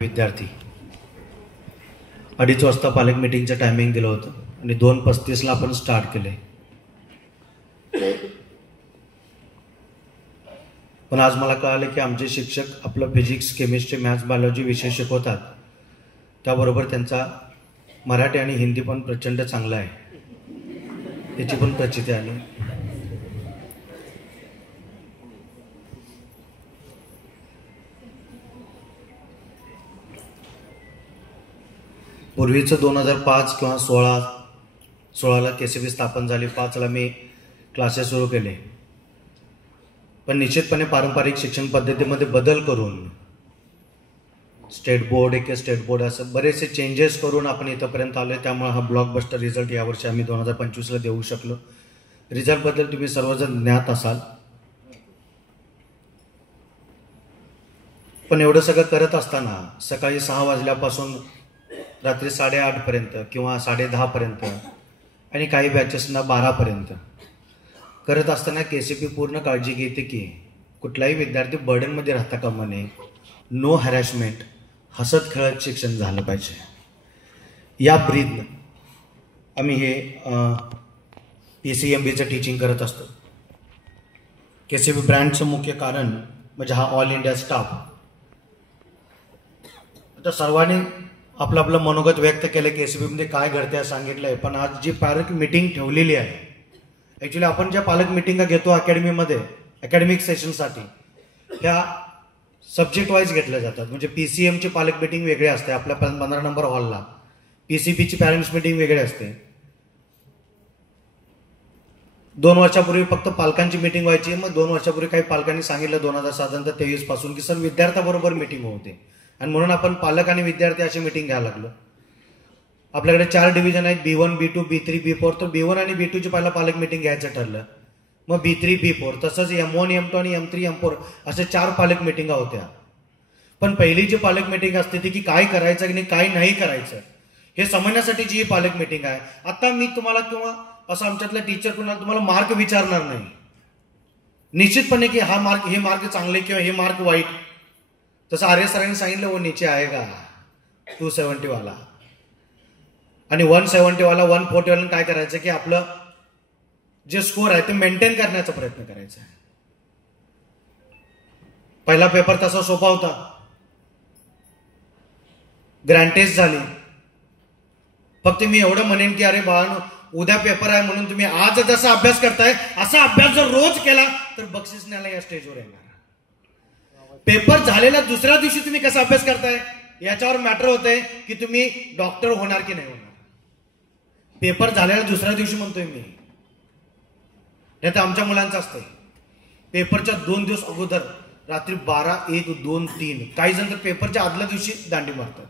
विद्यार्थी 2:30 वाजता पालक मीटिंगचं टायमिंग दिलं होतं आणि 2:35ला आपण स्टार्ट केले. पण आज मला कळालं की आमचे शिक्षक आपलं फिजिक्स, केमिस्ट्री, मॅथ्स, बायोलॉजी विषय शिकवतात, त्याबरोबर त्यांचा मराठी आणि हिंदी पण प्रचंड चांगला आहे, याची पण प्रचिती आली. पूर्वीचं 2005 किंवा 16ला KCB स्थापन झाली, 5ला मी क्लासेस सुरू केले. पण निश्चितपणे पारंपरिक शिक्षण पद्धतीमध्ये बदल करून स्टेट बोर्ड, स्टेट बोर्ड असं बरेचसे चेंजेस करून आपण इथंपर्यंत आलो आहे. त्यामुळे हा ब्लॉकबस्टर रिझल्ट यावर्षी आम्ही 2025ला देऊ शकलो. रिझल्टबद्दल तुम्ही सर्वजण ज्ञात असाल. पण एवढं सगळं करत असताना सकाळी 6 वाजल्यापासून रात्री 8:30 पर्यंत किंवा 10:30 पर्यंत आणि काही बॅचेसना 12 पर्यंत करत असताना KCB पूर्ण काळजी घेते की कुठलाही विद्यार्थी बर्डनमध्ये राहता कामा नये, नो हॅरॅसमेंट, हसत खेळत शिक्षण झालं पाहिजे. या ब्रीदनं आम्ही हे PCMBचं टीचिंग करत असतो. KCB ब्रँडचं मुख्य कारण म्हणजे हा ऑल इंडिया स्टाफ. आता सर्वांनी आपलं आपलं मनोगत व्यक्त केलं, KCBमध्ये काय घडते सांगितलं आहे. पण आज जी पालक मीटिंग ठेवलेली आहे, ॲक्च्युली आपण ज्या पालक मिटिंगा घेतो अकॅडमीमध्ये अकॅडमिक सेशनसाठी, त्या सब्जेक्ट वाईज घेतल्या जातात. म्हणजे PCMची पालक मिटिंग वेगळी असते आपल्या 15 नंबर हॉलला, PCBची पॅरेंट्स मिटिंग वेगळी असते. 2 वर्षापूर्वी फक्त पालकांची मिटिंग व्हायची. मग 2 वर्षापूर्वी काही पालकांनी सांगितलं 2023 पासून की सर विद्यार्थ्याबरोबर मिटिंग होते, आणि म्हणून आपण पालक आणि विद्यार्थी अशी मिटिंग घ्यायला लागलो. आपल्याकडे 4 डिव्हिजन आहेत, B1, B2, B3, B4. तर B1 आणि B2ची पहिला पालक मिटिंग घ्यायचं ठरलं. मग B3, B4, तसंच M1, M2 आणि M3, M4 असे 4 पालक मिटिंगा होत्या. पण पहिली जी पालक मिटिंग असते ती की काय करायचं आणि काय नाही करायचं हे समजण्यासाठीची ही पालक मिटिंग आहे. आता मी तुम्हाला किंवा असं आमच्यातलं टीचर कुणाला तुम्हाला मार्क विचारणार नाही निश्चितपणे की हा मार्क, हे मार्क चांगले किंवा हे मार्क वाईट. तसं आर्य सरांनी सांगितलं वो नीचे आएगा 270 वाला आणि 170 वाला 140 वाला काय करायचं की आपलं जे स्कोर आहे ते मेंटेन करण्याचा प्रयत्न करायचा आहे. पहिला पेपर तसा सोपा होता, ग्रँड टेस्ट झाली. फक्त मी एवढं म्हणेन की अरे बाळांनो, उद्या पेपर आहे म्हणून तुम्ही आज जसा अभ्यास करताय असा अभ्यास जर रोज केला तर बक्षीस न्यायला या स्टेजवर येणार. पेपर झालेल्या दुसऱ्या दिवशी तुम्ही कसा अभ्यास करताय याच्यावर मॅटर होतंय की तुम्ही डॉक्टर होणार की नाही होणार. पेपर झालेल्या दुसऱ्या दिवशी म्हणतोय मी, नाही तर आमच्या मुलांचं असतंय पेपरच्या 2 दिवस अगोदर रात्री 12, 1, 2, 3, काही जण तर पेपरच्या आदल्या दिवशी दांडी मारतात.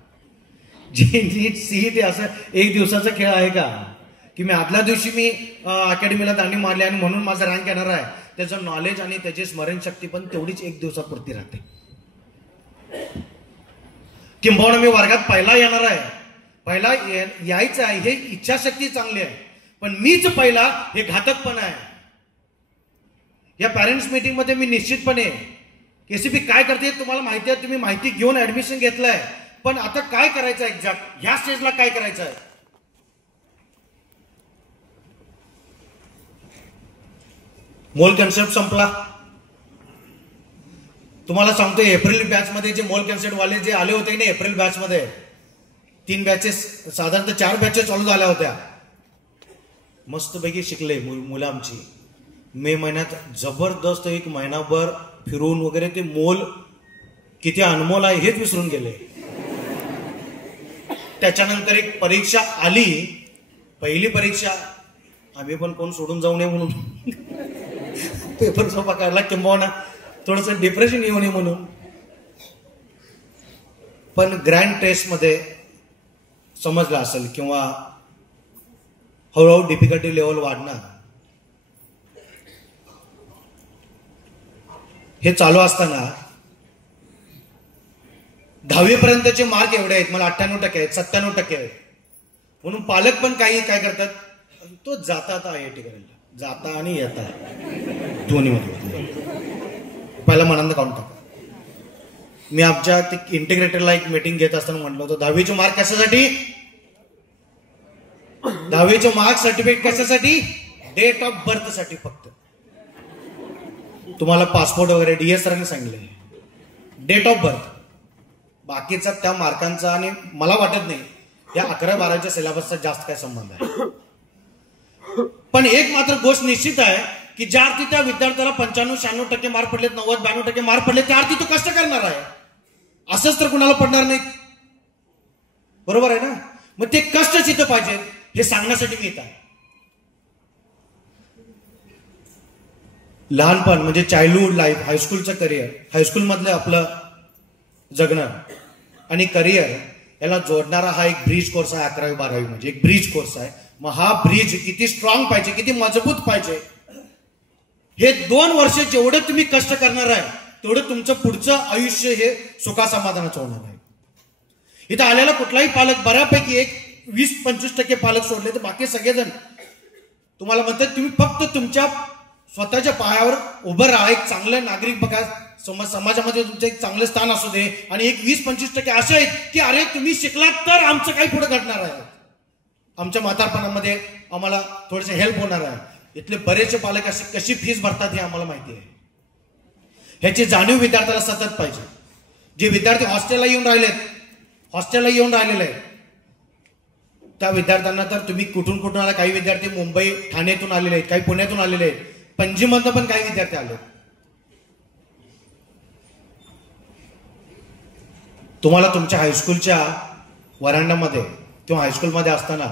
जे नीट CET ते असं 1 दिवसाचा खेळ आहे का की मी आदल्या दिवशी मी अकॅडमीला दांडी मारली आणि म्हणून माझा रँक येणार आहे. त्याचं नॉलेज आणि त्याची स्मरणशक्ती पण तेवढीच 1 दिवसापुरती राहते. किंबहुना मी वर्गात पहिला येणार आहे, पहिला यायचं आहे, हे इच्छाशक्ती चांगली आहे. पण मीच पहिला हे घातकपण आहे. या पॅरेंट्स मीटिंग मध्ये मी निश्चितपणे KCB काय करते तुम्हाला माहिती आहे. तुम्ही माहिती घेऊन ऍडमिशन घेतलंय, पण आता काय करायचं एक्झॅक्ट ह्या स्टेजला काय करायचं आहे. मोल कन्सेप्ट संपला. तुम्हाला सांगतो एप्रिल बॅच मध्ये जे मोल कन्सेप्ट वाले जे आले होते ना, एप्रिल बॅच मध्ये 3 बॅचेस, साधारणतः 4 बॅचेस चालू झाल्या होत्या. मस्तपैकी शिकले मुलं आमची. मे महिन्यात जबरदस्त 1 महिनाभर फिरून वगैरे ते मोल किती अनमोल आहे हेच विसरून गेले. त्याच्यानंतर एक परीक्षा आली, पहिली परीक्षा. आम्ही पण कोण सोडून जाऊ नये म्हणून पेपर सोपा काढला, किंबहुना थोडंसं डिप्रेशन येऊ नये म्हणून. पण ग्रँड टेस्ट मध्ये समजलं असेल किंवा हळूहळू डिफिकल्टी लेवल वाढणार. हे चालू असताना 10वी पर्यंतचे मार्क एवढे आहेत, मला 98% आहेत, 97% आहेत. म्हणून पालक पण काही काय करतात, तो जाता आता IIT करायला, जाता आणि येता दोन्ही मध्ये पहिला मनांना काढून टाका. मी आमच्या इंटिग्रेटरला एक मीटिंग घेत असताना म्हटलं होतं 10वीचे मार्क कशासाठी, 10वीचे मार्क सर्टिफिकेट कशासाठी, डेट ऑफ बर्थ साठी फक्त. तुम्हाला पासपोर्ट वगैरे डीएस सरांनी सांगितले डेट ऑफ बर्थ, बाकीचा त्या मार्कांचा आणि मला वाटत नाही या 11-12च्या सिलेबसचा जास्त काय संबंध आहे. पण एक मात्र गोष्ट निश्चित आहे की ज्या अर्थी त्या विद्यार्थ्याला 95-96% मार्क पडलेत, 90-92% मार्क पडले, त्या अर्थी तो कष्ट करणार आहे. असंच तर कुणाला पडणार नाही, बरोबर आहे ना. मग ते कष्ट जिथं पाहिजे हे सांगण्यासाठी मी येत आहे. लहानपण म्हणजे चाइल्डहुड लाईफ, हायस्कूलचं करिअर, हायस्कूल मधलं आपलं जगणं आणि करिअर याला जोडणारा हा एक ब्रिज कोर्स आहे. 11वी-12वी म्हणजे एक ब्रिज कोर्स आहे. मग हा ब्रिज किती स्ट्रॉंग पाहिजे, किती मजबूत पाहिजे, हे 2 वर्ष जेवढे तुम्ही कष्ट करणार आहे तेवढं तुमचं पुढचं आयुष्य हे सुखासमाधानाचं होणार आहे. इथं आलेला कुठलाही पालक, बऱ्यापैकी एक 20-25% पालक सोडले तर बाकी सगळेजण तुम्हाला म्हणतात तुम्ही फक्त तुमच्या स्वतःच्या पायावर उभं राहा, एक चांगलं नागरिक बघा, समाजामध्ये तुमचं एक चांगलं स्थान असू दे. आणि एक 20-25% असे आहेत की अरे तुम्ही शिकलात तर आमचं काही पुढे घडणार आहे, आमच्या म्हातारपणामध्ये आम्हाला थोडेसे हेल्प होणार आहे. इथले बरेचसे पालक असे कशी फीस भरतात हे आम्हाला माहिती आहे. ह्याची जाणीव विद्यार्थ्याला सतत पाहिजे. जे विद्यार्थी हॉस्टेलला येऊन राहिलेले आहेत त्या विद्यार्थ्यांना तर तुम्ही कुठून आला, काही विद्यार्थी मुंबई ठाण्यातून आलेले आहेत, काही पुण्यातून आलेले आहेत, पणजीमधनं पण काही विद्यार्थी आले. तुम्हाला तुमच्या हायस्कूलच्या वरांड्यामध्ये किंवा हायस्कूलमध्ये असताना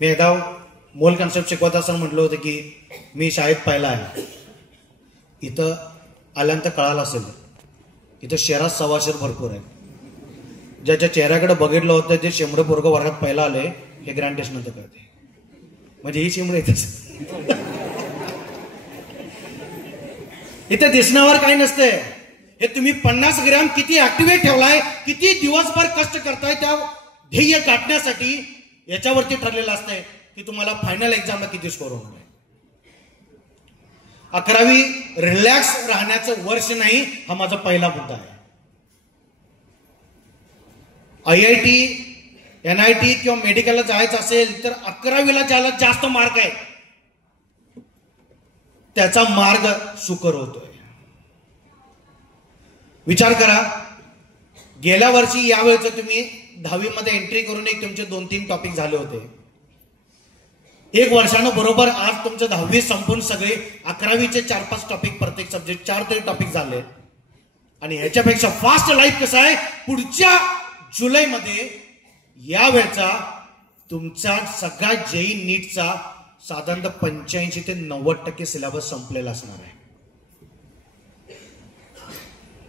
मी एकदा मोल कन्सेप्ट शिकवत असताना म्हटलं होतं की मी शाळेत पहिला आहे. इथं आल्यानंतर कळालं असेल इथं शहरात सवाशेर भरपूर आहे. ज्याच्या चेहऱ्याकडे बघितलं होतं जे शेंबडे पोरगं वर्गात पहिला आले हे ग्रँटेशन नंतर कळते, म्हणजे ही शेंबडे येतच. इथे दिसण्यावर काही नसते. हे तुम्ही 50 ग्रॅम किती ऍक्टिव्हेट ठेवलाय, किती दिवसभर कष्ट करताय त्या ध्येय गाठण्यासाठी, याच्यावरती ठरलेलं असतंय की तुम्हाला फायनल एक्झामला किती स्कोर होणार आहे. 11वी रिलॅक्स राहण्याचं वर्ष नाही, हा माझा पहिला मुद्दा आहे. IIT, NIT किंवा मेडिकलला जायचं असेल तर 11वीला ज्याला जास्त मार्क आहे त्याचा मार्ग सुकर होतोय. विचार करा, गेल्या वर्षी यावेळेचं तुम्ही 10वी मध्ये एंट्री करून एक तुमचे 2-3 टॉपिक झाले होते. 1 वर्षानं बरोबर आज तुमचं 10वी संपून सगळे 11वीचे 4-5 टॉपिक, प्रत्येक सब्जेक्ट 4 तरी टॉपिक झाले. आणि ह्याच्यापेक्षा फास्ट लाईफ कसं आहे, पुढच्या जुलैमध्ये यावेळचा तुमचा सगळा JEE नीटचा साधारणतः 85 ते 90% सिलेबस संपलेला असणार आहे.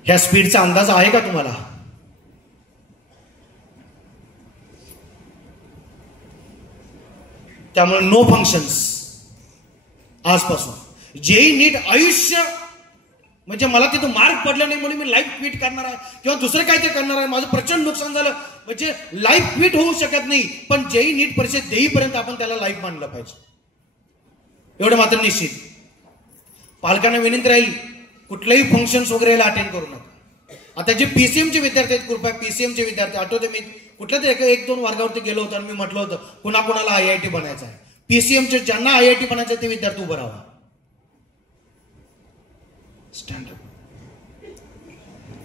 ह्या स्पीडचा अंदाज आहे का तुम्हाला? त्यामुळे नो फंक्शन्स आजपासून. JEE नीट आयुष्य म्हणजे मला तिथं मार्क पडला नाही म्हणून मी लाईफ क्विट करणार आहे किंवा दुसरं काय ते करणार आहे, माझं प्रचंड नुकसान झालं म्हणजे लाईफ क्विट होऊ शकत नाही. पण JEE नीट परीक्षेत देईपर्यंत आपण त्याला लाईफ मानलं पाहिजे, एवढं मात्र निश्चित. पालकांना विनंती राहील कुठलेही फंक्शन्स वगैरे अटेंड करू नका. आता जे PCMचे विद्यार्थी आहेत, कृपया PCMचे विद्यार्थी, आठवते मी कुठल्या तरी 1-2 वर्गावरती गेलो होतो आणि मी म्हटलं होतं कुणाला IIT बनायचं आहे. PCMचे ज्यांना IIT बनायचं ते विद्यार्थी उभं राहा. स्टँडअप.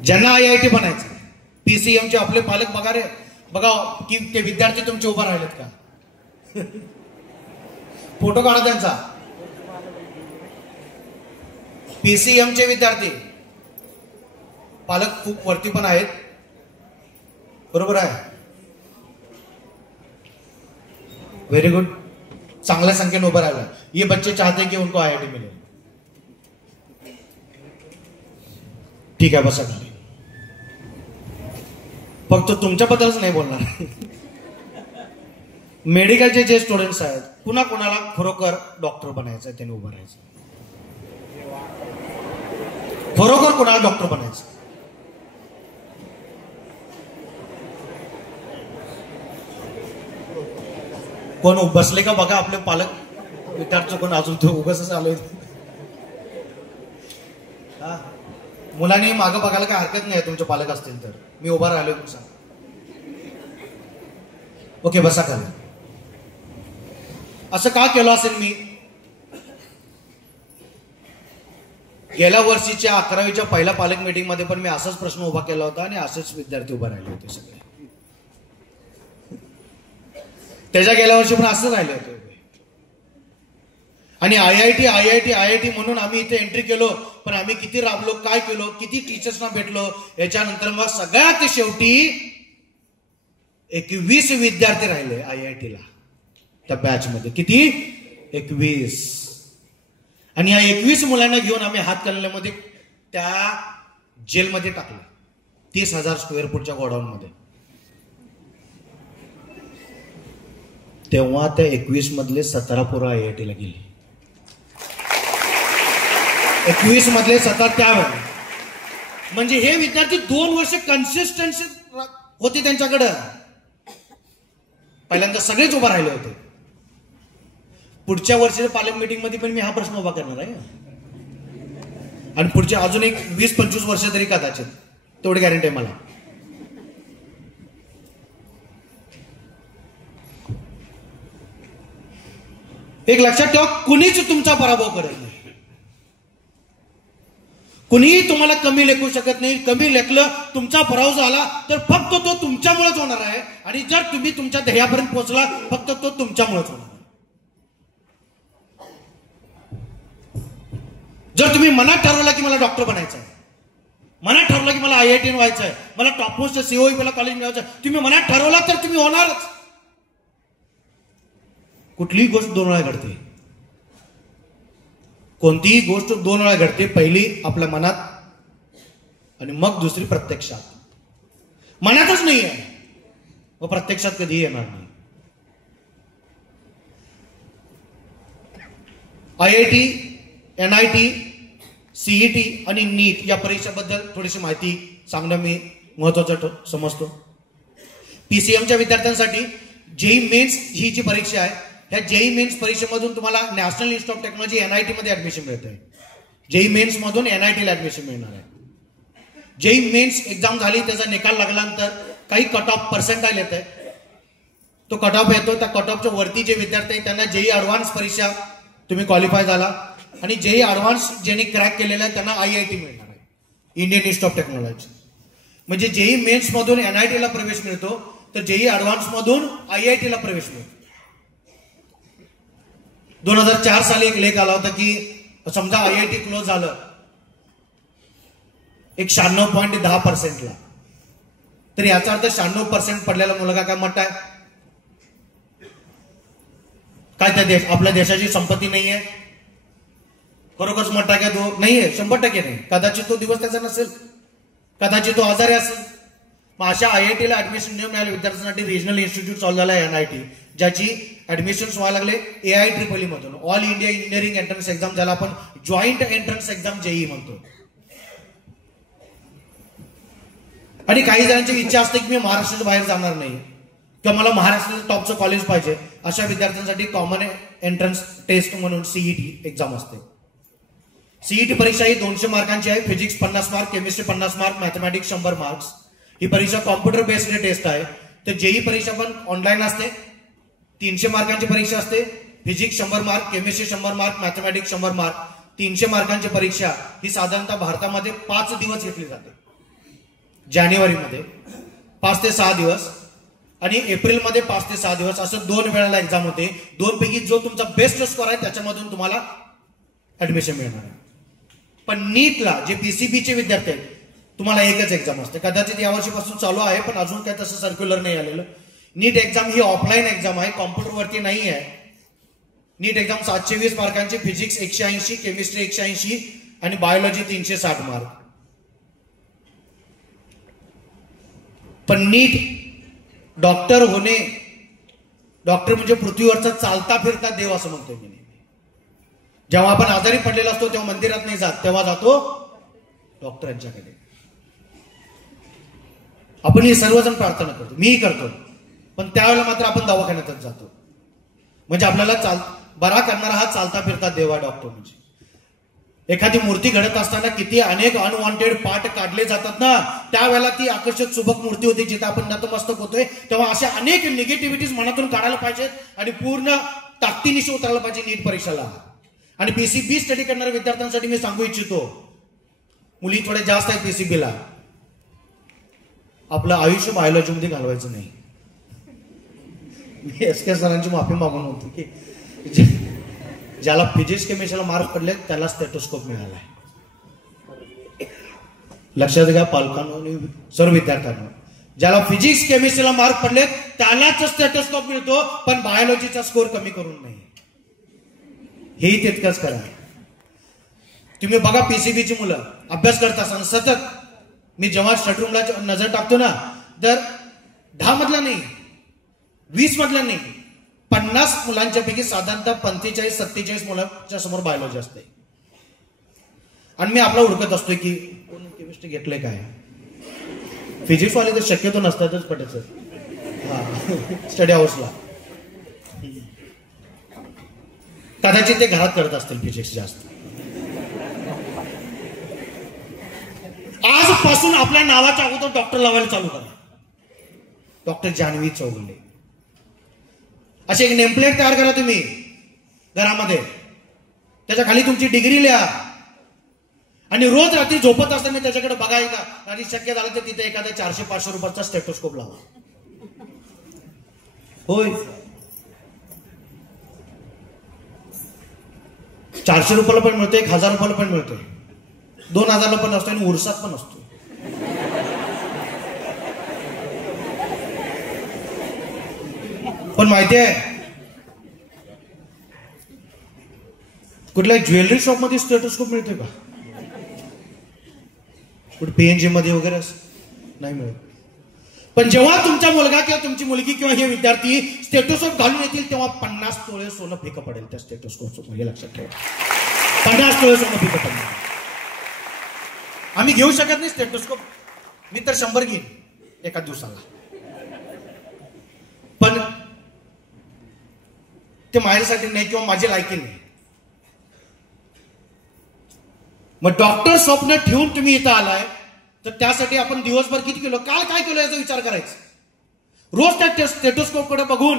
ज्यांना IIT बनायचं PCMचे आपले पालक बघा की ते विद्यार्थी तुमचे उभं राहिलेत का, फोटो काढा त्यांचा. PCMचे विद्यार्थी पालक खूप वरती पण आहेत, बरोबर आहे. व्हेरी गुड, चांगल्या संख्येने उभं राहिला. ये बच्चे चाहते कि उनको IIT मिले. ठीक आहे, बसा खाली. फक्त तुमच्याबद्दलच नाही बोलणार. मेडिकलचे जे स्टुडंट्स आहेत, कुणाला खरोखर डॉक्टर बनायचं त्याने उभं राहायचं. खरोखर कुणाला डॉक्टर बनायचं. कोण बसले का बघा आपले पालक विद्यार्थी, कोण अजून तो उगाच आलोय. मुलांनी मागं बघायला काय हरकत नाही तुमचे पालक असतील तर. मी उभा राहिलो सांग. ओके बसा खाली. असं का केलं असेल मी? गेल्या वर्षीच्या 11वीच्या पहिल्या पालक मीटिंग मध्ये पण मी असाच प्रश्न उभा केला होता आणि असेच विद्यार्थी उभा राहिले होते सगळे. त्याच्या गेल्या वर्षी पण असं राहिले होते. आणि आयआयटी म्हणून आम्ही इथे एंट्री केलो, पण आम्ही किती राबलो, काय केलो, किती टीचर्सना भेटलो. याच्यानंतर मग सगळ्यात शेवटी 21 विद्यार्थी राहिले आयआयटीला त्या बॅच मध्ये. किती? 21. आणि या 21 मुलांना घेऊन आम्ही हातकणंगलेमध्ये त्या जेलमध्ये टाकलं, 30,000 स्क्वेअर फूटच्या गोडाऊन मध्ये. तेव्हा त्या 21 मधले 17 पोरं आयआयटीला गेली. 21 मधले 17 त्यावेळी. म्हणजे हे विद्यार्थी 2 वर्ष कन्सिस्टन्सी होती त्यांच्याकडं. पहिल्यांदा सगळेच उभा राहिले होते. पुढच्या वर्षीच्या पालक मीटिंग मध्ये पण मी हा प्रश्न उभा करणार आहे. आणि पुढच्या अजून एक 20-25 वर्ष तरी कदाचित, तेवढी गॅरंटी आहे मला. एक लक्षात ठेवा, कुणीच तुमचा पराभव करत नाही. कुणीही तुम्हाला कमी लेखू शकत नाही. कमी लेखलं, तुमचा पराभव झाला तर फक्त तो तुमच्यामुळेच होणार आहे. आणि जर तुम्ही तुमच्या ध्येयापर्यंत पोहोचला, फक्त तो तुमच्यामुळेच होणार आहे. जर तुम्ही मनात ठरवलं की मला डॉक्टर बनायचं आहे, मनात ठरवलं की मला आयआयटी व्हायचं आहे, मला टॉपमोस्ट सीओईला कॉलेज मिळवायचं आहे, तुम्ही मनात ठरवला तर तुम्ही होणारच. कुठलीही गोष्ट 2 वेळा घडते. कोणतीही गोष्ट 2 वेळा घडते. पहिली आपल्या मनात आणि मग दुसरी प्रत्यक्षात. मनातच नाही आहे व प्रत्यक्षात कधीही येणार नाही. आयआयटी, एनआयटी, सीईटी आणि नीट या परीक्षेबद्दल थोडीशी माहिती सांगणं मी महत्वाचं समजतो. पीसीएमच्या विद्यार्थ्यांसाठी जेई मेन्स ही जी परीक्षा आहे, ह्या जेई मेन्स परीक्षेमधून तुम्हाला national institute of technology NIT मध्ये ऍडमिशन मिळत आहे. जेई मेन्स मधून एनआयटीला ऍडमिशन मिळणार आहे. जेई मेन्स एक्झाम झाली, त्याचा निकाल लागल्यानंतर काही कट ऑफ पर्सेंटाईल येत आहे. तो कट ऑफ येतो. त्या कट ऑफच्या वरती जे विद्यार्थी आहेत त्यांना जेई ऍडव्हान्स परीक्षा तुम्ही क्वालिफाय झाला आणि जेई ऍडव्हान्स ज्यांनी क्रॅक केलेला आहे त्यांना आयआयटी मिळणार आहे, इंडियन इन्स्टिट्यूट ऑफ टेक्नॉलॉजी. म्हणजे जेई मेन्स मधून एनआयटीला प्रवेश मिळतो, तर जेई ऍडव्हान्स मधून आयआयटीला प्रवेश मिळतो. 2004 साली एक लेख आला होता की समजा आयआयटी क्लोज झालं एक 96.10%ला, तर याचा अर्थ 96% पडलेला मुलगा काय म्हणताय? काय त्या आपल्या देशाची संपत्ती नाहीये? खरोखरच म्हणताय का तो? नाहीये, 100% नाही. कदाचित तो दिवस त्याचा नसेल, कदाचित तो आजारी असेल. मग अशा आयआयटीला ऍडमिशन न मिळाल्या विद्यार्थ्यांसाठी रिजनल इन्स्टिट्यूट चालू झाला आहे एनआयटी, ज्याची ऍडमिशन व्हायला लागले AIEEE मधून, all India engineering entrance exam, ज्याला आपण जॉईंट एंट्रन्स एक्झाम जेई म्हणतो. आणि काही जणांची इच्छा असते की मी महाराष्ट्राच्या बाहेर जाणार नाही किंवा मला महाराष्ट्राचं टॉपचं कॉलेज पाहिजे. अशा विद्यार्थ्यांसाठी कॉमन एंट्रन्स टेस्ट म्हणून सीईटी एक्झाम असते. सीईटी परीक्षा ही 200 मार्कांची आहे. Physics 50 mark, chemistry 50 mark, mathematics 100 marks. ही परीक्षा कॉम्प्युटर बेस्ड टेस्ट आहे. तर जेई परीक्षा पण ऑनलाईन असते. 300 मार्कांची परीक्षा असते. Physics 100 mark, chemistry 100 mark, mathematics 100 mark. 300 मार्कांची परीक्षा ही साधारणतः भारतामध्ये 5 दिवस घेतली जाते. जानेवारीमध्ये 5 ते 6 दिवस आणि एप्रिलमध्ये 5 ते 6 दिवस, असं 2 वेळाला एक्झाम होते. 2 पैकी जो तुमचा बेस्ट स्कोर आहे त्याच्यामधून तुम्हाला ऍडमिशन मिळणार आहे. पण नीटला जे पीसीबीचे विद्यार्थी आहेत तुम्हाला एकच एक्झाम असते. कदाचित यावर्षीपासून चालू आहे, पण अजून काही तसं सर्क्युलर नाही आलेलं. नीट एक्झाम ही ऑफलाईन एक्झाम आहे, कॉम्प्युटरवरती नाही आहे. नीट एक्झाम 720 मार्कांची, फिजिक्स 180, केमिस्ट्री 180 आणि बायोलॉजी 360 मार्क. पण नीट डॉक्टर होणे, डॉक्टर म्हणजे पृथ्वीवरचा चालता फिरता देव असं म्हणतोय मी. जेव्हा आपण आजारी पडलेला असतो तेव्हा मंदिरात नाही जात, तेव्हा जातो डॉक्टरांच्याकडे. आपण हे सर्वजण प्रार्थना करतो, मीही करतो, पण त्यावेळेला मात्र आपण दवाखान्यातच जातो. म्हणजे आपल्याला बरा करणारा हा चालता फिरता देव आहे डॉक्टर म्हणजे. एखादी मूर्ती घडत असताना किती अनेक अनवॉन्टेड पार्ट काढले जातात ना, त्यावेळेला ती आकर्षक सुबक मूर्ती होती जिथे आपण नतमस्तक होतोय. तेव्हा अशा अनेक निगेटिव्हिटीज मनातून काढायला पाहिजेत आणि पूर्ण ताकदीनिशी उतरायला पाहिजे नीट परीक्षेला. आणि पीसीबी स्टडी करणाऱ्या विद्यार्थ्यांसाठी मी सांगू इच्छितो, मुली थोड्या जास्त आहेत पीसीबीला, आपलं आयुष्य बायोलॉजीमध्ये घालवायचं नाही. मी एस के सरांची माफी मागून होतो की ज्याला फिजिक्स केमिस्ट्रीला मार्क पडले त्याला स्टेटोस्कोप मिळालाय. लक्षात घ्या पालकांनो आणि सर्व विद्यार्थ्यांना, ज्याला फिजिक्स केमिस्ट्रीला मार्क पडले त्यालाच स्टेटोस्कोप मिळतो, पण बायोलॉजीचा स्कोर कमी करून नाही. हेही तितकंच करा. तुम्ही बघा पीसीबीची मुलं अभ्यास करत असताना सतत, मी जेव्हा स्टडीरूमला नजर टाकतो ना, तर 10 मधला नाही, 20 मधला नाही, 50 मुलांच्या पैकी साधारणतः 45-47 मुलांच्या समोर बायोलॉजी असते. आणि मी आपला हुडकत असतोय की कोण केमिस्ट्री घेतलंय काय. फिजिक्स वाले तर शक्यतो नसतातच पटायचं स्टडी हाऊसला. कदाचित ते घरात करत असतील फिजिक्स जास्त. आजपासून आपल्या नावाच्या अगोदर डॉक्टर लावायला चालू करा. डॉक्टर जान्हवी चौगुले अशी एक नेमप्लेट तयार करा तुम्ही घरामध्ये, त्याच्या खाली तुमची डिग्री लिहा आणि रोज रात्री झोपत असताना त्याच्याकडे बघायचा आणि शक्य झालं तर तिथे एखादा 400-500 रुपयाचा स्टेटोस्कोप लावा. होय, 400 रुपयाला पण मिळतोय, 1000 रुपयाला पण मिळतोय, 2000ला पण असतो आणि उरसात पण असतो. पण माहितीये कुठल्या ज्वेलरी शॉप मध्ये स्टेटोस्कोप मिळतोय का? कुठे पीएनजी मध्ये वगैरे नाही मिळत. पण जेव्हा तुमचा मुलगा किंवा तुमची मुलगी किंवा हे विद्यार्थी स्टेटोस्कोप घालून येतील तेव्हा 50 तोळे सोनं फिकं पडेल त्या स्टेटोस्कोप. हे लक्षात ठेवा, 50 तोळे सोनं फिकं पडेल. आम्ही घेऊ शकत नाही स्टेटोस्कोप, मी तर 100 घेईन एका दिवसाला. पण ते माझ्यासाठी नाही किंवा माझी लायकी नाही. मग डॉक्टर स्वप्न ठेवून तुम्ही इथं आलाय तर त्यासाठी आपण दिवसभर किती केलो, काल काय केलं याचा विचार करायचा. रोज त्या स्टेटोस्कोप कडे बघून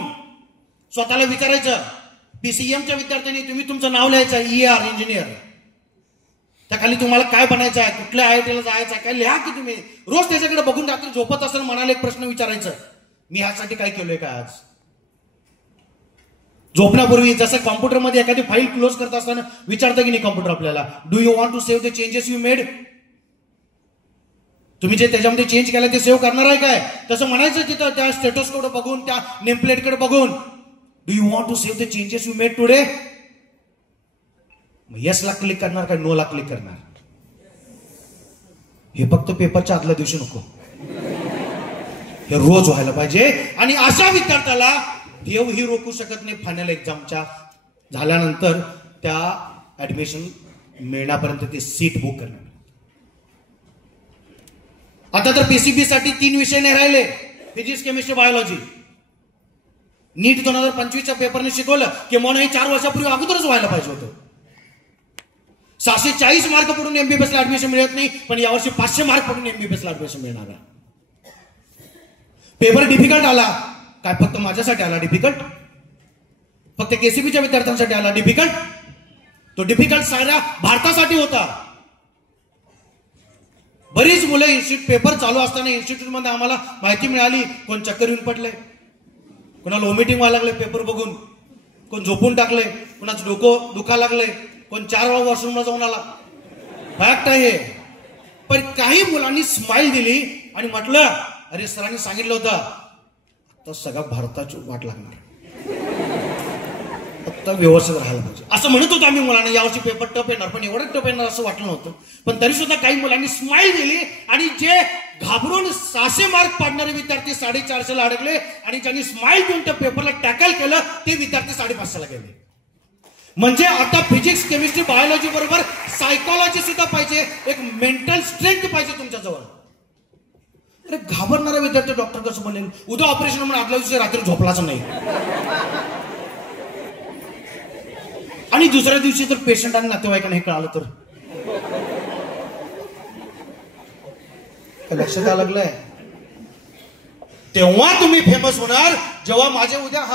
स्वतःला विचारायचं. पीसीएमच्या विद्यार्थ्यांनी तुम्ही तुमचं नाव लिहायचं, ER इंजिनियर, त्या खाली तुम्हाला काय बनायचं आहे, कुठल्या IITला जायचं आहे, काय लिहा की तुम्ही. रोज त्याच्याकडे बघून रात्री झोपत असताना मनाला एक प्रश्न विचारायचं, मी ह्यासाठी काय केलोय का आज. झोपण्यापूर्वी जसं कॉम्प्युटरमध्ये एखादी फाईल क्लोज करत असताना विचारतं की नाही कॉम्प्युटर आपल्याला, do you want to save the changes you made. तुम्ही जे त्याच्यामध्ये चेंज केलं ते सेव्ह करणार आहे काय, तसं म्हणायचं तिथं त्या स्टेटोस्कोप बघून, त्या नेमप्लेटकडे बघून, do you want to save the changes you made today. Yes ला क्लिक करणार का नो ला क्लिक करणार. हे फक्त पेपरच्या आदल्या दिवशी नको, हे रोज व्हायला पाहिजे. आणि अशा विद्यार्थ्याला देवही रोखू शकत नाही फायनल एक्झामच्या झाल्यानंतर त्या ऍडमिशन मिळण्यापर्यंत ते सीट बुक करणार. आता तर पीसीबी साठी 3 विषय नाही राहिले, फिजिक्स केमिस्ट्री बायोलॉजी. नीट 2025च्या पेपरने शिकवलं की म्हणून हे 4 वर्षापूर्वी अगोदरच व्हायला पाहिजे होतं. 640 मार्क पडून MBBS ला ऍडमिशन मिळत नाही, पण यावर्षी 500 मार्क पडून MBBS ला ऍडमिशन मिळणार आहे. पेपर डिफिकल्ट आला काय, फक्त माझ्यासाठी आला डिफिकल्ट, फक्त केसीबीच्या विद्यार्थ्यांसाठी आला डिफिकल्ट. तो डिफिकल्ट साऱ्या भारतासाठी होता. बरीच मुलं इन्स्टिट्यूट पेपर चालू असताना इन्स्टिट्यूट मध्ये आम्हाला माहिती मिळाली, कोण चक्कर येऊन पडले, कोणाला वॉमिटिंग व्हायला लागले पेपर बघून, कोण झोपून टाकले, कोणाचं डोकं दुखा लागले, कोण 4 वेळा वॉशरूमला जाऊन आला. फॅक्ट आहे. पण काही मुलांनी स्माइल दिली आणि म्हटलं, अरे सरांनी सांगितलं होतं तर सगळ्या भारताची वाट लागणार, फक्त व्यवस्थित राहायला पाहिजे असं म्हणत होतो आम्ही मुलांना. यावर्षी पेपर टफ येणार, पण एवढं टफ येणार असं वाटलं नव्हतं. पण तरी सुद्धा काही मुलांनी स्माइल दिली आणि जे घाबरून 600 मार्क पाडणारे विद्यार्थी 450 ला अडकले आणि ज्यांनी स्माइल देऊन त्या पेपरला टॅकल केलं ते विद्यार्थी 550 ला गेले. म्हणजे आता फिजिक्स केमिस्ट्री बायोलॉजी बरोबर सायकोलॉजी सुद्धा पाहिजे, एक मेंटल स्ट्रेंथ पाहिजे तुमच्याजवळ. अरे घाबरणारा विद्यार्थी डॉक्टर कसं बनेल, उद्या ऑपरेशन म्हणून आदल्या दिवशी रात्री झोपलाच नाही आणि दुसऱ्या दिवशी जर पेशंट आणि नातेवाईकांना हे कळालं तर लक्षात आलं लागलंय? तेव्हा तुम्ही फेमस होणार जेव्हा माझे उद्या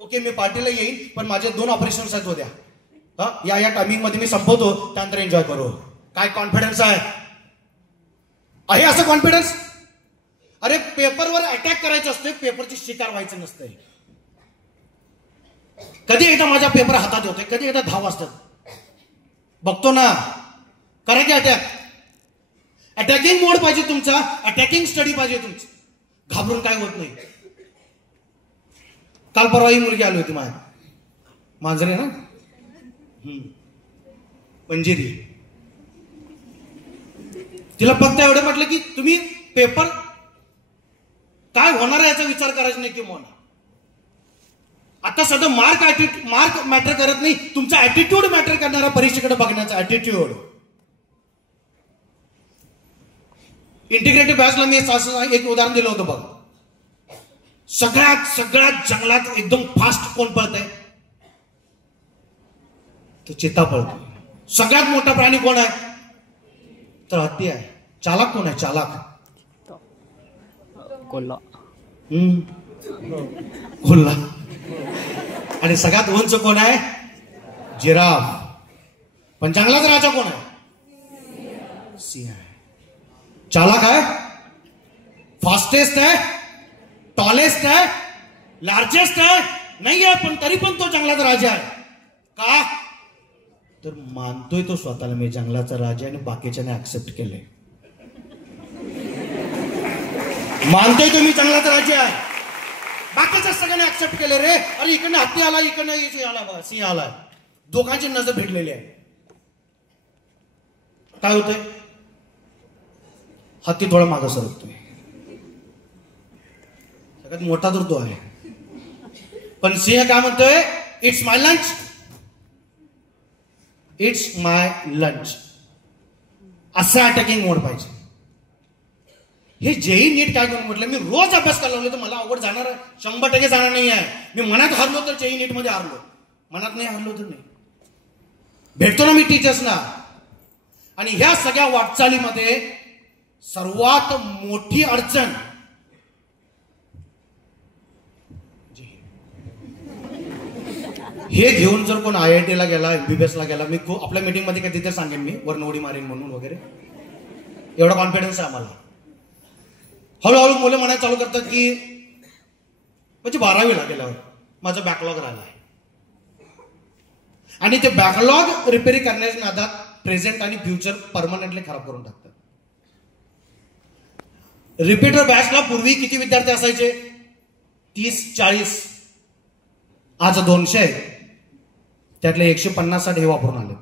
ओके मी पार्टीला येईन पण माझे 2 ऑपरेशन्स आहेत उद्या, या टायमिंग मध्ये मी संपवतो, त्यानंतर एन्जॉय करू. काय कॉन्फिडन्स आहे असं कॉन्फिडन्स? अरे पेपरवर अटॅक करायचं असते, पेपरची शिकार व्हायचं नसतंय. कधी एकदा माझा पेपर हातात होते, कधी एकदा 10 वाजतात बघतो ना. करा की अटॅकिंग मोड पाहिजे तुमचा, अटॅकिंग स्टडी पाहिजे तुमची. घाबरून काय होत नाही. काल परवा ही मुलगी आली होती माझ्या मांजरे ना मंजिरी. तिला फक्त एवढं म्हटलं की तुम्ही पेपर काय होणार आहे याचा विचार करायचा नाही किंवा आता सध्या मार्क मॅटर करत नाही, तुमचा ऍटिट्यूड मॅटर करणारा परीक्षेकडे बघण्याचा ऍटिट्यूड. इंटिग्रेटिव्ह बॅचला मी एक उदाहरण दिलं होतं बघ. सगळ्यात जंगलात एकदम फास्ट कोण पळतंय? तो चित्ता पळतो. सगळ्यात मोठा प्राणी कोण आहे? तर हत्ती आहे. चालाक कोण आहे? चालाक कोल्हा. आणि सगळ्यात उंच कोण आहे? जिराफ. पण जंगलाचा राजा कोण आहे? सिंह आहे. चालाक आहे, फास्टेस्ट आहे, टॉलेस्ट आहे, लार्जेस्ट आहे नाही आहे, पण तरी पण तो जंगलाचा राजा आहे. का? तर मानतोय तो स्वतःला मी जंगलाचा राजा आणि बाकीच्याने ऍक्सेप्ट केले. मानतोय तो मी जंगलाचा राजा आहे, बाकीच्या सगळ्यांनी ऍक्सेप्ट केले. रे अरे इकडनं हत्ती आला, इकडनं आला बघा सिंह आला, दोघांची नजर भेटलेली आहे. काय होतंय? हत्ती थोडा मागं सरकतोय. सगळ्यात मोठा तर तो आहे, पण सिंह काय म्हणतोय? It's my lunch, it's my lunch. असा अटॅकिंग मोड पाहिजे. हे जेही नीट काय करून म्हटलं, मी रोज अभ्यास करायला लागलो तर मला अवघड जाणार, 100% जाणार नाही आहे. मी मनात हारलो तर जेही नीट मध्ये हारलो, मनात नाही हारलो तर नाही. भेटतो ना मी टीचर्सना. आणि ह्या सगळ्या वाटचालीमध्ये सर्वात मोठी अडचण हे घेऊन जर कोण IIT ला गेला, MBBS ला गेला, मी आपल्या मीटिंग मध्ये कधी तर सांगेन मी वरनं उडी मारेन म्हणून वगैरे, एवढा कॉन्फिडन्स आहे आम्हाला. हळूहळू मुलं म्हणायला चालू करतात की म्हणजे 12वीला गेल्यावर माझा बॅकलॉग राहिलाय, आणि ते बॅकलॉग रिपेअर करण्याच्या नादात प्रेझेंट आणि फ्युचर परमनंटली खराब करून टाकतात. रिपीटर बॅचला पूर्वी किती विद्यार्थी असायचे? 30-40. आज 200 आहे, त्यातले 150-60 हे वापरून आले.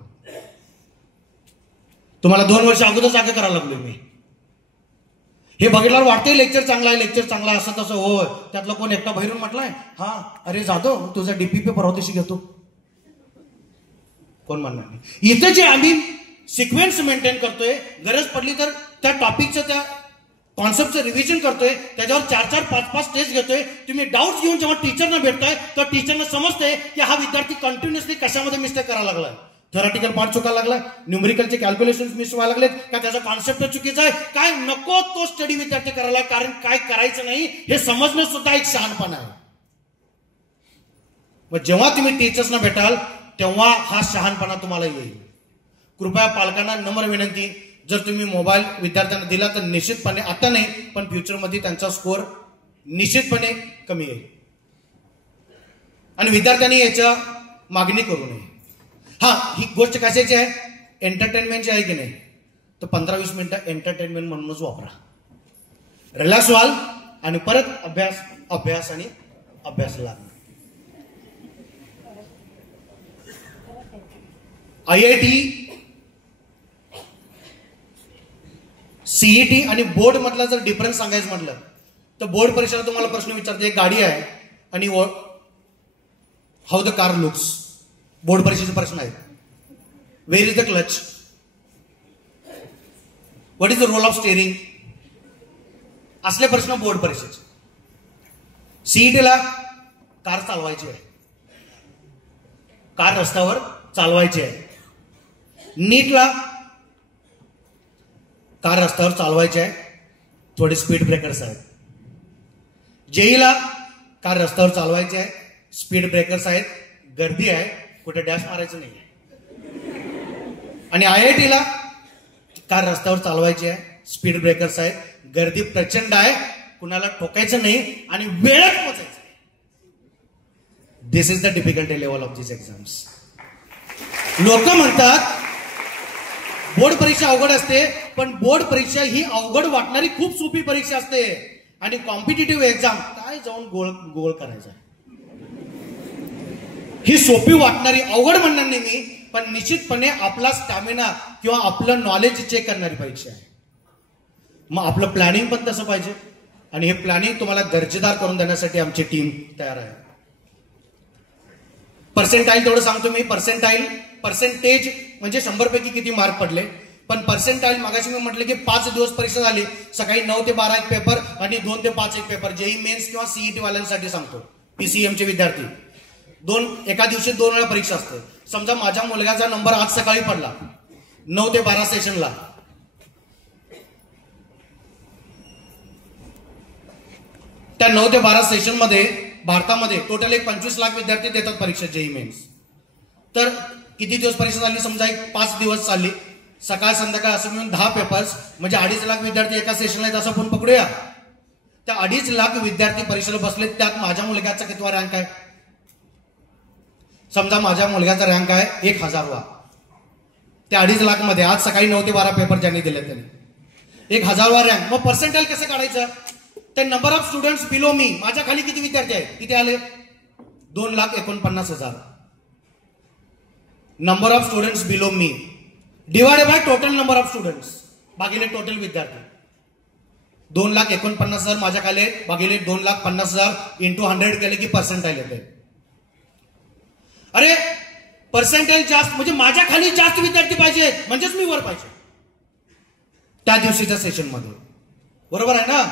तुम्हाला 2 वर्ष अगोदर जागा करायला लागलोय मी. हे बघितल्यावर वाटतंय लेक्चर चांगला आहे, लेक्चर चांगला आहे, असं तसं. हो, त्यातलं कोण एकटा बाहेरून म्हटलाय, हा अरे जाधव तुझा DPP परवादिवशी घेतो, कोण म्हणणार नाही. इथं जे आम्ही सिक्वेन्स मेंटेन करतोय, गरज पडली तर त्या टॉपिकचं, त्या कॉन्सेप्टचं रिव्हिजन करतोय, त्याच्यावर 4-4, 5-5 टेस्ट घेतोय. तुम्ही डाऊट घेऊन जेव्हा टीचरना भेटताय तर टीचरना समजतंय की हा विद्यार्थी कंटिन्युअसली कशामध्ये मिस्टेक करायला लागलाय. थेरॉटिकल पार्ट चुकायला लागलाय, न्यूमेरिकलचे कॅल्क्युलेशन मिस व्हायला लागलेत, का त्याचा कॉन्सेप्ट चुकीचा आहे, काय नको तो स्टडी विद्यार्थी करायला, कारण काय करायचं नाही हे समजणं सुद्धा एक शहाणपणा आहे. मग जेव्हा तुम्ही टीचर्सना भेटाल तेव्हा हा शहाणपणा तुम्हाला येईल. कृपया पालकांना नम्र विनंती, जर तुम्ही मोबाईल विद्यार्थ्यांना दिला तर निश्चितपणे, आता नाही पण फ्युचरमध्ये त्यांचा स्कोअर निश्चितपणे कमी येईल. आणि विद्यार्थ्यांनी याच्या मागणी करू नये. हा, ही गोष्ट कशाची आहे? एंटरटेनमेंटची आहे की नाही? तर 15-20 मिनिटं एंटरटेनमेंट म्हणूनच वापरा. रिलॅक्स व्हाल आणि परत अभ्यास आणि अभ्यास लागणार. IIT, CET आणि बोर्ड मधला जर डिफरन्स सांगायचं म्हटलं तर बोर्ड परीक्षेला तुम्हाला प्रश्न विचारते, एक गाडी आहे आणि how the car looks. Board परीक्षेचे प्रश्न आहेत. Where is the clutch, what is the role of steering, असले प्रश्न बोर्ड परीक्षेचे. CETला कार चालवायची आहे, कार रस्त्यावर चालवायची आहे. नीटला कार रस्त्यावर चालवायची आहे, थोडे स्पीड ब्रेकर्स आहेत. जेईला कार रस्त्यावर चालवायची आहे, स्पीड ब्रेकर्स आहेत, गर्दी आहे, कुठे डॅश मारायचं नाही. आणि IITला कार रस्त्यावर चालवायची आहे, स्पीड ब्रेकर्स आहेत, गर्दी प्रचंड आहे, कुणाला ठोकायचं नाही आणि वेळेत पोहोचायचं. This is the difficulty level of this exams. लोक म्हणतात बोर्ड परीक्षा अवघड असते, पण बोर्ड परीक्षा ही अवघड वाटणारी खूप सोपी परीक्षा असते. आणि कॉम्पिटिटिव्ह एक्झाम काय जाऊन गोळ गोळ करायचा, ही सोपी वाटणारी, अवघड म्हणणार नाही मी, पण निश्चितपणे आपला स्टॅमिना किंवा आपलं नॉलेज चेक करणारी परीक्षा आहे. मग आपलं प्लॅनिंग पण तसं पाहिजे आणि हे प्लॅनिंग तुम्हाला दर्जेदार करून देण्यासाठी आमची टीम तयार आहे. पर्सेंटाईल तेवढं सांगतो मी. पर्सेंटेज म्हणजे 100 पैकी किती मार्क पडले. पण पर्सेंटाईल मागाशी मी म्हटलं की 5 दिवस परीक्षा झाली. सकाळी 9 ते 12 एक पेपर आणि 2 ते 5 एक पेपर. जेई मेन्स किंवा CET वाल्यांसाठी सांगतो. PCM चे विद्यार्थी एका दिवशी 2 वेळा परीक्षा असते. समजा माझ्या मुलगाचा नंबर आज सकाळी पडला 9 ते 12 सेशनला, त्या 9 ते 12 सेशन मध्ये भारतामध्ये टोटल 25 लाख विद्यार्थी देतात परीक्षा जेई मेन्स. तर किती दिवस परीक्षा झाली, समजा 5 दिवस चालली, सकाळ संध्याकाळ असं मिळून 10 पेपर्स, म्हणजे 2.5 लाख विद्यार्थी एका सेशनला आहेत असं आपण पकडूया. त्या 2.5 लाख विद्यार्थी परीक्षेला बसलेत. त्यात माझ्या मुलग्याचा कितवा रँक आहे, समजा माझ्या मुलग्याचा रँक आहे 1000वा. त्या 2.5 लाख मध्ये आज सकाळी 9 ते 12 पेपर ज्यांनी दिले त्यांनी 1000वा रँक. मग पर्सेंटाईल कसं काढायचं, तर नंबर ऑफ स्टुडंट्स बिलो मी, माझ्या खाली किती विद्यार्थी आहेत, किती आले, 2,49,000. Number of students below me divided by total number of students भागिले टोटल विद्यार्थी. 2,49,000 माझ्या खाली आहेत भागिले 2,50,000 इंटू 100 केले की पर्सेंटाईल येते. अरे पर्सेंटाईल जास्त म्हणजे माझ्या खाली जास्त विद्यार्थी पाहिजेत, म्हणजेच मी वर पाहिजे त्या दिवशीच्या सेशन मध्ये. बरोबर आहे ना.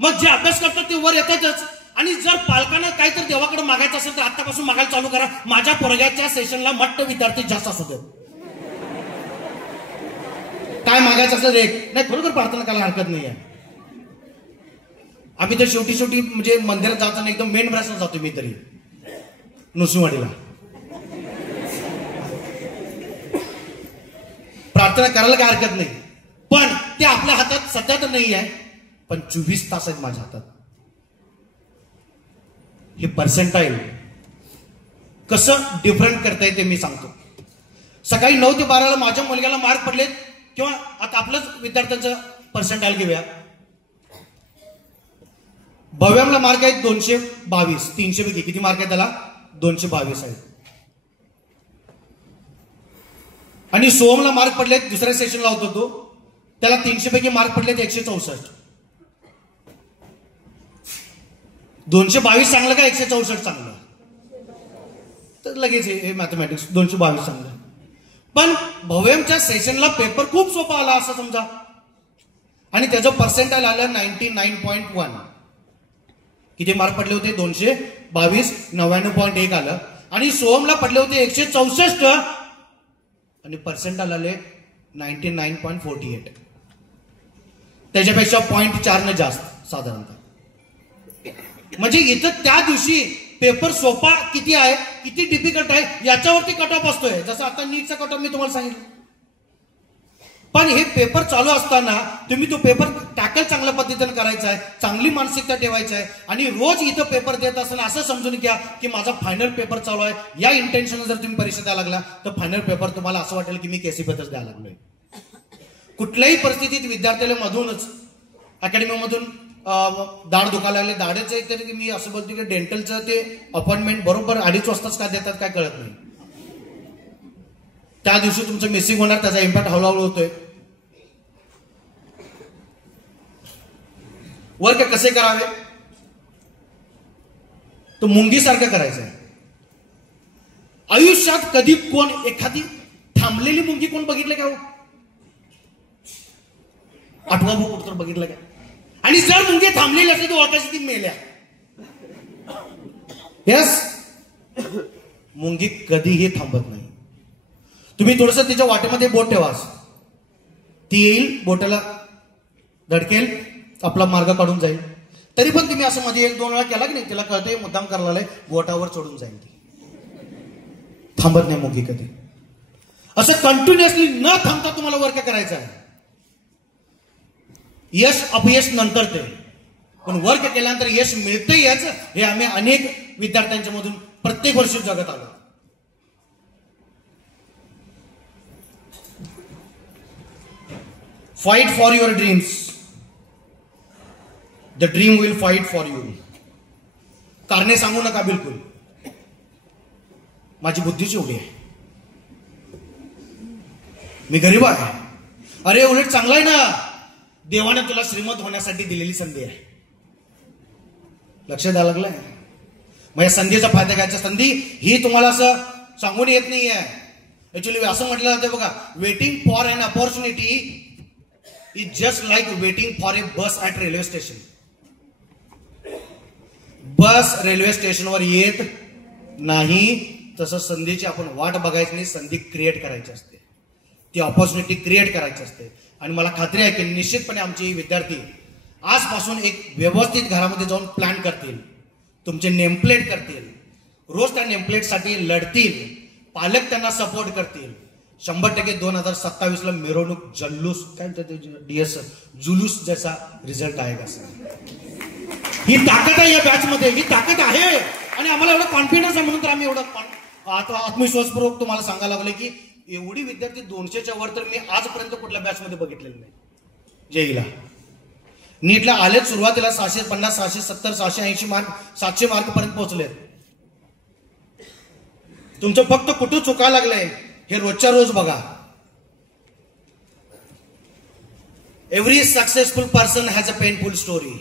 मग जे अभ्यास करतात ते वर येतातच. आणि जर पालकांना काहीतरी देवाकडे मागायचं असेल तर आतापासून मागायला चालू करा. माझ्या पोरग्याच्या सेशनला मट्ट विद्यार्थी जास्त असू देत. काय मागायचं असेल रे, नाही खरोखर प्रार्थना करायला हरकत नाही आहे. आम्ही तर शेवटी म्हणजे मंदिरात जाताना एकदम मेन ब्रासला जातो मी तरी नुसुवाडीला. प्रार्थना करायला काय हरकत नाही, पण ते आपल्या हातात सध्या तर नाही आहे, पण 24 तास आहेत माझ्या हातात. हे पर्सेंटाईल कसं डिफरंट करता येते मी सांगतो. सकाळी 9 ते 12ला माझ्या मुलग्याला मार्क पडलेत, किंवा आता आपलंच विद्यार्थ्यांचं पर्सेंटाईल घेऊया. भव्यमला मार्क आहेत 222, 300 पैकी किती मार्क आहेत त्याला, 222 आहेत. आणि सोमला मार्क पडलेत, दुसऱ्या सेशनला होतो तो, त्याला 300 पैकी मार्क पडलेत 164. 222 चांगलं का 164 चांगलं, तर लगेच हे मॅथमॅटिक्स 222 चांगलं. पण भव्यमच्या सेशनला पेपर खूप सोपा आला असं समजा, आणि त्याचं पर्सेंटाईल आलं 99.1. किती मार्क पडले होते, 222, 99.1 आलं. आणि सोमला पडले होते 164 आणि पर्सेंटाईल आले 99.48. त्याच्यापेक्षा 0.4 न जास्त साधारणतः. म्हणजे इथं त्या दिवशी पेपर सोपा किती आहे, किती डिफिकल्ट आहे याच्यावरती कट ऑफ असतोय. जसं आता नीटचा कट ऑफ मी तुम्हाला सांगितलं. पण हे पेपर चालू असताना तुम्ही तो पेपर टॅकल चांगल्या पद्धतीने करायचा आहे, चांगली मानसिकता ठेवायची आहे. आणि रोज इथं पेपर देत असताना असं समजून घ्या की माझा फायनल पेपर चालू आहे. या इंटेन्शन जर तुम्ही परीक्षा द्यायला लागला तर फायनल पेपर तुम्हाला असं वाटेल की मी केसीपतच द्यायला लागलोय. कुठल्याही परिस्थितीत विद्यार्थ्याला मधूनच अकॅडमीमधून दाढ दुखायला लागले, दाढेच आहे तरी मी असं बोलतो की डेंटलचं ते अपॉइंटमेंट बरोबर 2:30 वाजताच का देतात काय कळत नाही. त्या दिवशी तुमचं मिसिंग होणार, त्याचा इम्पॅक्ट हळूहळू होतोय. वर्क कसे करावे, तो मुंगीसारखं करायचं आहे. आयुष्यात कधी कोण एखादी थांबलेली मुंगी कोण बघितलं का, आठवा बुक तर बघितलं का. आणि जर मुंगी थांबलेली असली तर ओळखायची ती मेल्या. यस, मुंगी कधीही थांबत नाही. तुम्ही थोडस तिच्या वाटेमध्ये बोट ठेवास, ती येईल, बोटाला धडकेल, आपला मार्ग काढून जाईल. तरी पण तुम्ही असं मध्ये 1-2 वेळा केला की नाही, तिला कळतंय मुद्दाम करायला गोटावर चढून जाईल, ती थांबत नाही मुगी कधी. असं कंटिन्युअसली न थांबता तुम्हाला वर्क करायचं आहे. यश अपयश नंतर ते, पण वर्क केल्यानंतर यश मिळतं याच, हे आम्ही अनेक विद्यार्थ्यांच्या मधून प्रत्येक वर्षी जगत आलो. Fight for your dreams, the dream will fight for you. कारणे सांगू नका बिलकुल, माझी बुद्धीच एवढी आहे, मी गरीब आहे. अरे उलट चांगला आहे ना, देवाने तुला श्रीमंत होण्यासाठी दिलेली संधी आहे. लक्ष द्यायला लागलंय. मग या संधीचा फायदा घ्यायचा. संधी ही तुम्हाला असं सांगून येत नाहीये. ऍक्च्युअली असं म्हटलं जातं बघा, waiting for an opportunity is just like waiting for a bus at railway station. Bus railway स्टेशनवर येत नाही, तसं संधीची आपण वाट बघायची नाही, संधी क्रिएट करायची असते, ती ऑपॉर्च्युनिटी क्रिएट करायची असते. आणि मला खात्री आहे की निश्चितपणे आमचे विद्यार्थी आजपासून एक व्यवस्थित घरामध्ये जाऊन प्लॅन करतील, तुमचे नेमप्लेट करतील, रोज त्या नेमप्लेटसाठी लढतील, पालक त्यांना सपोर्ट करतील. 100% 2027 मिरवणूक जल्लोष काय म्हणतात DS जुलूस जसा रिझल्ट आहे का. ही ताकद आहे या बॅच मध्ये, ही ताकद आहे. आणि आम्हाला एवढा कॉन्फिडन्स आहे म्हणून तर आम्ही एवढा आत्मविश्वासपूर्वक तुम्हाला सांगायला लागले की एवढी विद्यार्थी 200च्या वर तर मी आजपर्यंत कुठल्या बॅच मध्ये बघितलेलं नाही. जेईला नीटला आलेच सुरुवातीला 650, 670, 680 मार्क, 700 मार्क पर्यंत पोहोचले. तुमचं फक्त कुठं चुकायला लागलंय हे रोजच्या रोज बघा. Every successful person has a painful story.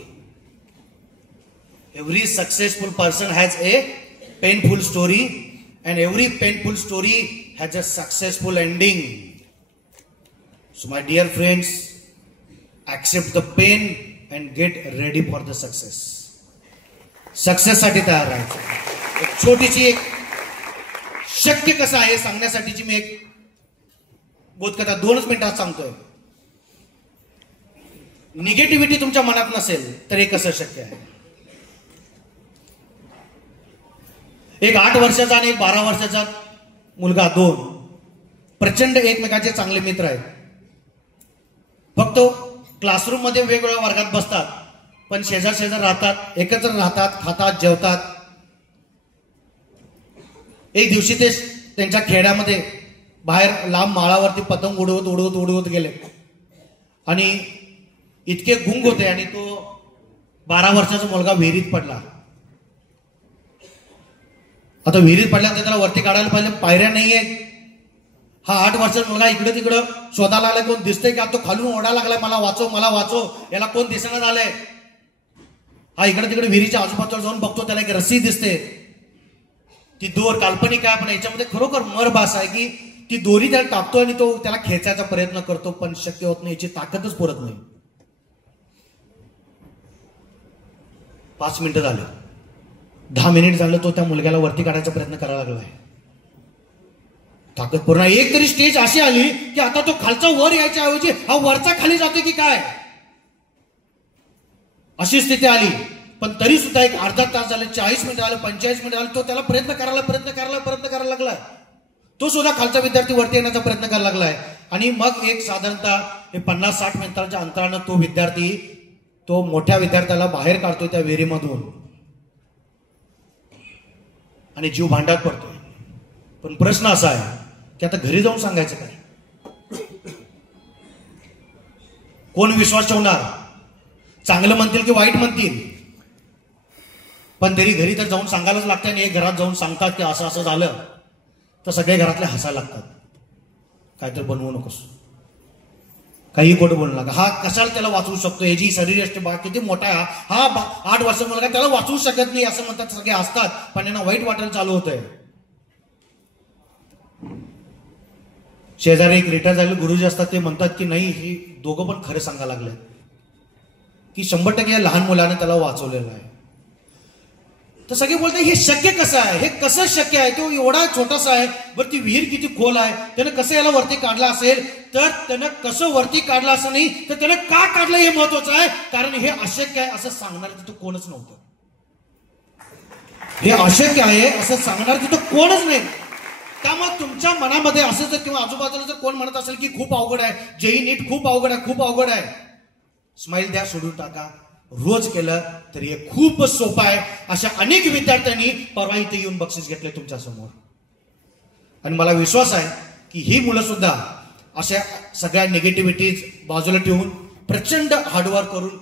Every successful person has a painful story and every painful story has a successful ending. So my dear friends, accept the pain and get ready for the success. Success साठी तयार राहायचं. एक छोटीशी एक शक्य कसं आहे सांगण्यासाठीची मी एक बोधकथा 2 मिनिटात सांगतोय. निगेटिव्हिटी तुमच्या मनात नसेल तर हे कसं शक्य आहे. एक 8 वर्षाचा आणि एक 12 वर्षाचा मुलगा, 2 प्रचंड एकमेकाचे चांगले मित्र आहेत. फक्त क्लासरूम मध्ये वेगवेगळ्या वर्गात बसतात, पण शेजार शेजार राहतात, एकत्र राहतात, खातात, जेवतात. एक दिवशी ते त्यांच्या खेड्यामध्ये बाहेर लांब माळावरती पतंग उडवत उडवत उडवत गेले आणि इतके गुंग होते आणि तो 12 वर्षाचा मुलगा विहिरीत पडला. आता विहिरीत पडल्यानंतर त्याला वरती काढायला पाहिजे, पायऱ्या नाहीये. हा 8 वर्षाचा मुलगा इकडे तिकडं शोधायला लागलाय, कोण दिसतंय का. तो खालून ओढायला लागलाय, मला वाचव मला वाचव, याला कोण दिसणं झालंय. हा इकडे तिकडे विहिरीच्या आजूबाजूला जाऊन बघतो, त्याला एक रस्सी दिसते. ती दोर काल्पनिक आहे, पण याच्यामध्ये खरोखर मरभास आहे की ती दोरी त्याला टाकतो आणि तो त्याला खेचायचा प्रयत्न करतो, पण शक्य होत नाही, याची ताकदच पुरत नाही. 5 मिनिटं झाले, 10 मिनिट झालं, तो त्या मुलग्याला वरती काढायचा प्रयत्न करायला लागलाय. ताकद पूर्ण. एक तरी स्टेज अशी आली की आता तो खालचा वर यायच्या ऐवजी हा वरचा खाली जातो की काय, अशी स्थिती आली. पण तरी सुद्धा एक अर्धा तास झाले, 40 मिनिट झालं, 45 मिनिट झालं, तो त्याला प्रयत्न करायला लागलाय. तो सुद्धा खालचा विद्यार्थी वरती येण्याचा प्रयत्न करायला लागलाय. आणि मग एक साधारणतः 50-60 मिनिटांच्या अंतरानं तो विद्यार्थी तो मोठ्या विद्यार्थ्याला बाहेर काढतोय त्या विहिरीमधून आणि जीव भांड्यात पडतोय. पण प्रश्न असा आहे की आता घरी जाऊन सांगायचं काय. कोण विश्वास ठेवणार. चांगलं म्हणतील की वाईट म्हणतील, पण तरी घरी तर जाऊन सांगायलाच लागतं. आणि एक घरात जाऊन सांगतात की असं असं झालं तर सगळे घरातले हसायला लागतात. काहीतरी बनवू नकोस, काही खोटं बोलू नका. हा कशाला त्याला वाचवू शकतो, याची शरीर असते बा किती मोठा आहे हा 8 वर्ष मुलगा, त्याला वाचवू शकत नाही असं म्हणतात. सगळे असतात, पण यांना वाईट वाटायला चालू होतंय. शेजारी एक रिटायर झालेले गुरुजी असतात, ते म्हणतात की नाही, हे दोघं पण खरं सांगायला लागले की 100% या लहान मुलाने त्याला वाचवलेलं आहे. तर सगळे बोलतात हे शक्य कसं आहे, हे कसं शक्य आहे, तो एवढा छोटासा आहे, बरं ती विहीर किती खोल आहे, त्यानं कसं याला वरती काढला असेल, तर त्यानं कसं वरती काढलं असं नाही, तर त्यानं का काढलं हे महत्वाचं आहे, कारण हे अशक्य आहे असं सांगणार तिथं कोणच नव्हतं. हे अशक्य आहे असं सांगणार तिथं कोणच नाही. त्यामुळे तुमच्या मनामध्ये असं जर किंवा आजूबाजूला जर कोण म्हणत असेल की खूप अवघड आहे, जेई नीट खूप अवघड आहे, खूप अवघड आहे, स्माईल द्या, सोडून टाका. रोज केलं तरी हे खूप सोपं आहे. अशा अनेक विद्यार्थ्यांनी परवा इथे येऊन बक्षीस घेतले तुमच्या समोर. आणि मला विश्वास आहे की ही मुलं सुद्धा अशा सगळ्या निगेटिव्हिटीज बाजूला ठेवून प्रचंड हार्डवर्क करून